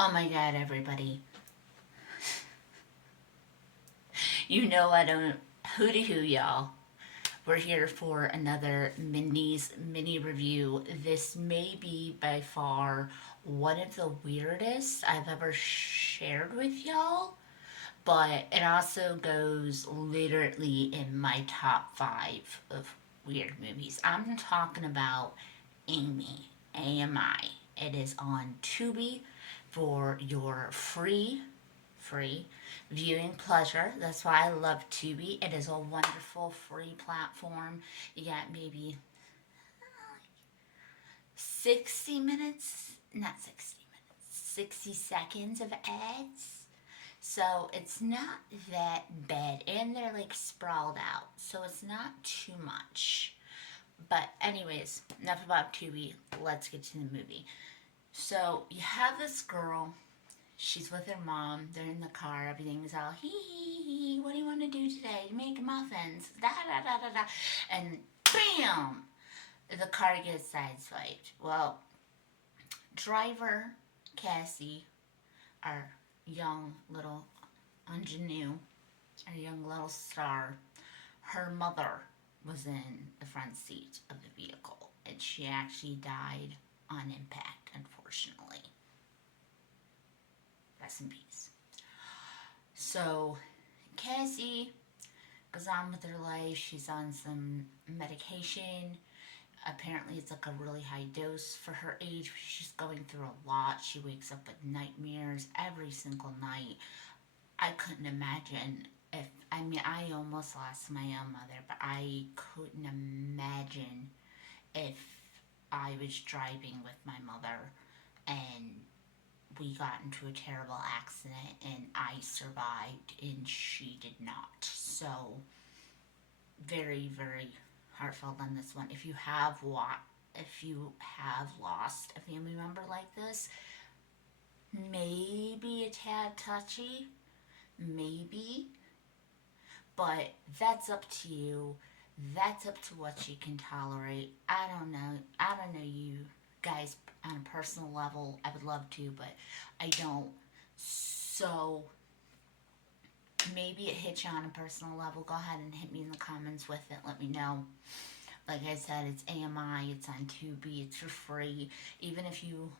Oh my god, everybody. You know I don't hooty hoo, y'all. We're here for another Mindy's mini review. This may be by far one of the weirdest I've ever shared with y'all, but it also goes literally in my top 5 of weird movies. I'm talking about Amy, A.M.I. It is on Tubi for your free viewing pleasure. That's why I love Tubi. It is a wonderful free platform. You got maybe 60 minutes, not 60 minutes, 60 seconds of ads. So it's not that bad. And they're like sprawled out. So it's not too much. But, anyways, enough about Tubi. Let's get to the movie. So you have this girl. She's with her mom. They're in the car. Everything's all hee hee hee. What do you want to do today? Make muffins. Da da da da da. And bam! The car gets sideswiped. Well, driver Cassie, our young little ingenue, our young little star, her mother was in the front seat of the vehicle, and she actually died on impact, unfortunately. Rest in peace. So, Cassie goes on with her life. She's on some medication. Apparently, it's like a really high dose for her age. She's going through a lot. She wakes up with nightmares every single night. I couldn't imagine if, I mean, I almost lost my own mother, but I couldn't imagine if I was driving with my mother and we got into a terrible accident and I survived and she did not. So, very, very heartfelt on this one. If you have lost a family member like this, maybe a tad touchy, maybe, but that's up to you. That's up to what you can tolerate. I don't know. I don't know you guys on a personal level. I would love to, but I don't. So maybe it hits you on a personal level. Go ahead and hit me in the comments with it. Let me know. Like I said, it's A.M.I. It's on Tubi. It's for free. Even if you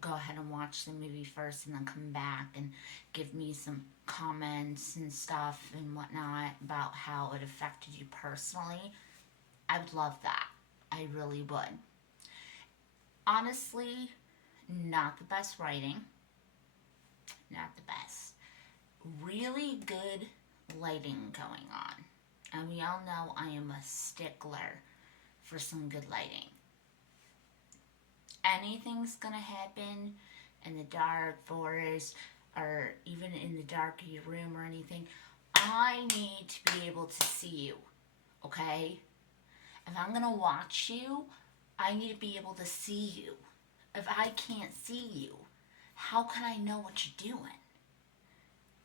go ahead and watch the movie first and then come back and give me some comments and stuff and whatnot about how it affected you personally, I would love that. I really would. Honestly, not the best writing. Not the best. Really good lighting going on. And we all know I am a stickler for some good lighting. Anything's gonna happen in the dark forest or even in the dark of your room or anything, I need to be able to see you, okay? If I'm gonna watch you, I need to be able to see you. If I can't see you, how can I know what you're doing?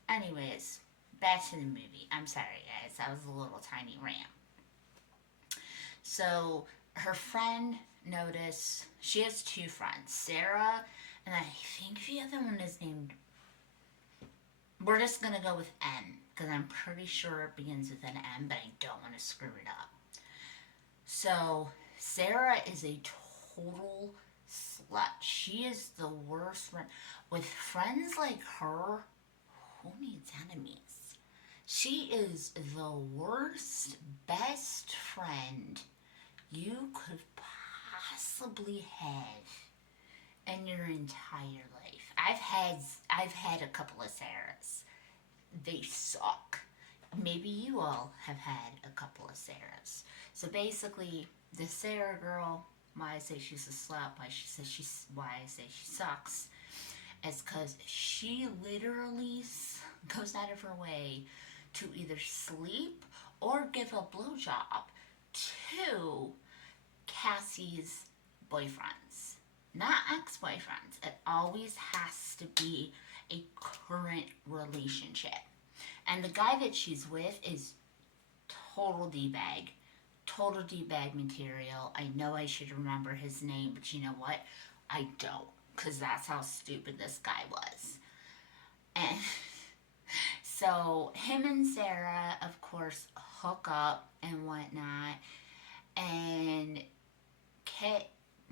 Anyways, back to the movie. I'm sorry, guys. That was a little tiny rant. So, her friend noticed, she has two friends, Sarah, and I think the other one is named, we're just going to go with N, because I'm pretty sure it begins with an M, but I don't want to screw it up. So, Sarah is a total slut. She is the worst friend. With friends like her, who needs enemies? She is the worst best friend you could possibly have in your entire life. I've had a couple of Sarahs. They suck. Maybe you all have had a couple of Sarahs. So basically, the Sarah girl, why I say she's a slut, why I say she sucks, is because she literally goes out of her way to either sleep or give a blowjob to Cassie's boyfriends. Not ex-boyfriends. It always has to be a current relationship. And the guy that she's with is total D-bag. Total D-bag material. I know I should remember his name, but you know what? I don't. because that's how stupid this guy was. And so him and Sarah, of course, hook up and whatnot. And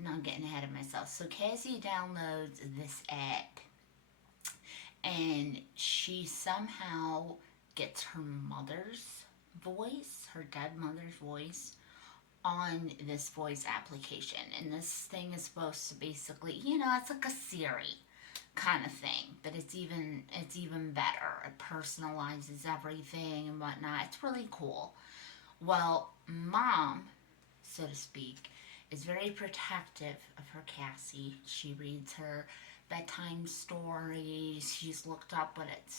no, I'm getting ahead of myself. So Cassie downloads this app, and she somehow gets her mother's voice, her dead mother's voice, on this voice application. And this thing is supposed to basically, it's like a Siri kind of thing, but it's even better. It personalizes everything and whatnot. It's really cool. Well, mom, so to speak, is very protective of her Cassie. She reads her bedtime stories. She's looked up what it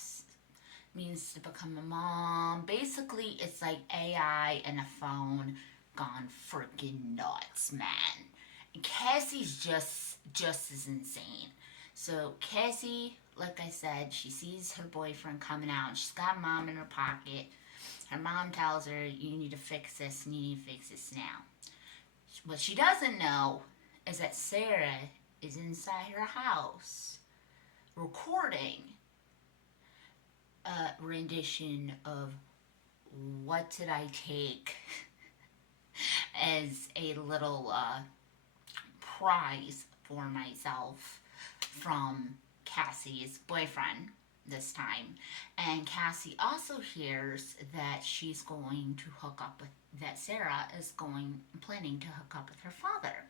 means to become a mom. Basically, it's like AI and a phone gone freaking nuts, man. And Cassie's just as insane. So Cassie, like I said, she sees her boyfriend coming out, and she's got mom in her pocket. Her mom tells her, you need to fix this, and you need to fix this now. What she doesn't know is that Sarah is inside her house recording a rendition of What Did I Take as a little prize for myself from Cassie's boyfriend this time. And Cassie also hears that she's going to hook up with, that Sarah is planning to hook up with her father.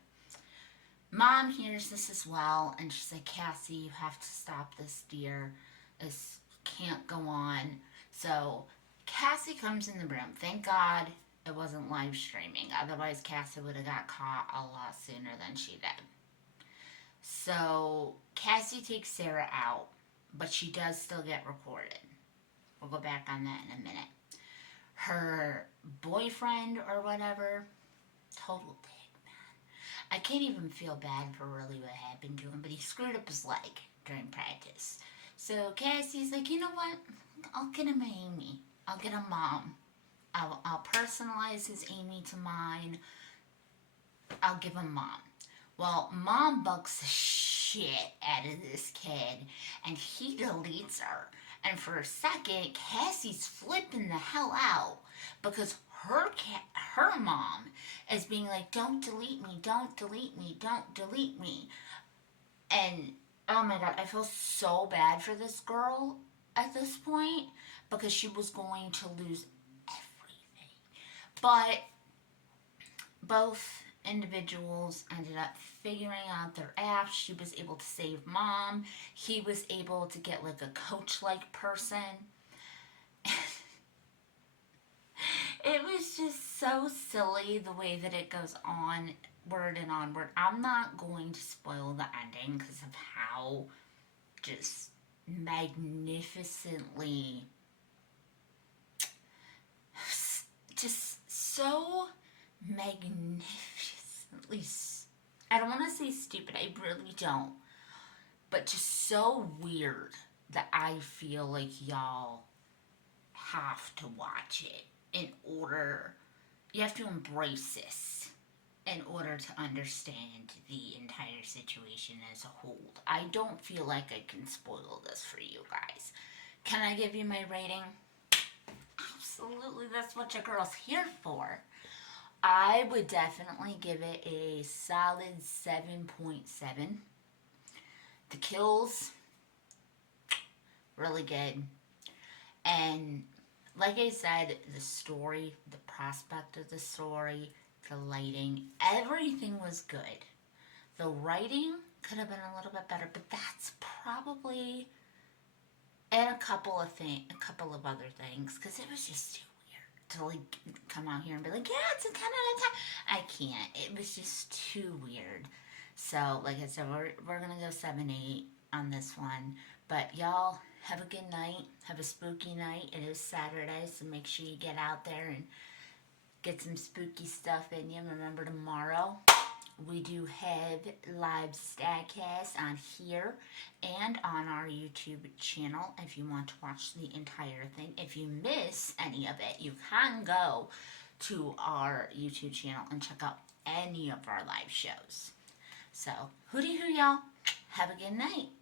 Mom hears this as well, and she's like, Cassie, you have to stop this, dear. This can't go on. So Cassie comes in the room. Thank God it wasn't live streaming. Otherwise, Cassie would have got caught a lot sooner than she did. So Cassie takes Sarah out, but she does still get recorded. We'll go back on that in a minute. Her boyfriend or whatever, total dick, man. I can't even feel bad for really what happened to him, but he screwed up his leg during practice. So Cassie's like, you know what? I'll get him A.M.I. I'll get a mom. I'll personalize his A.M.I. to mine. I'll give him mom. Well, mom bugs the shit out of this kid, and he deletes her. And for a second, Cassie's flipping the hell out because her mom is being like, don't delete me, don't delete me, don't delete me. And oh my God, I feel so bad for this girl at this point because she was going to lose everything. But both individuals ended up figuring out their apps. She was able to save mom. He was able to get like a coach-like person. It was just so silly the way that it goes onward and onward. I'm not going to spoil the ending because of how just magnificently, just so magnificently, I don't want to say stupid, I really don't, but just so weird that I feel like y'all have to watch it you have to embrace this in order to understand the entire situation as a whole. I don't feel like I can spoil this for you guys. Can I give you my rating? Absolutely, that's what your girl's here for. I would definitely give it a solid 7.7. The kills, really good. And like I said, the story, the prospect of the story, the lighting, everything was good. The writing could have been a little bit better, but that's probably, and a couple of other things, because it was just too weird to like come out here and be like, yeah, it's a 10 out of 10. I can't. It was just too weird. So, like I said, we're gonna go 7-8 on this one. But y'all have a good night. Have a spooky night. It is Saturday, so make sure you get out there and get some spooky stuff in you. Remember, tomorrow we do have live Stagcast on here and on our YouTube channel if you want to watch the entire thing. If you miss any of it, you can go to our YouTube channel and check out any of our live shows. So, hooty hoo, y'all. Have a good night.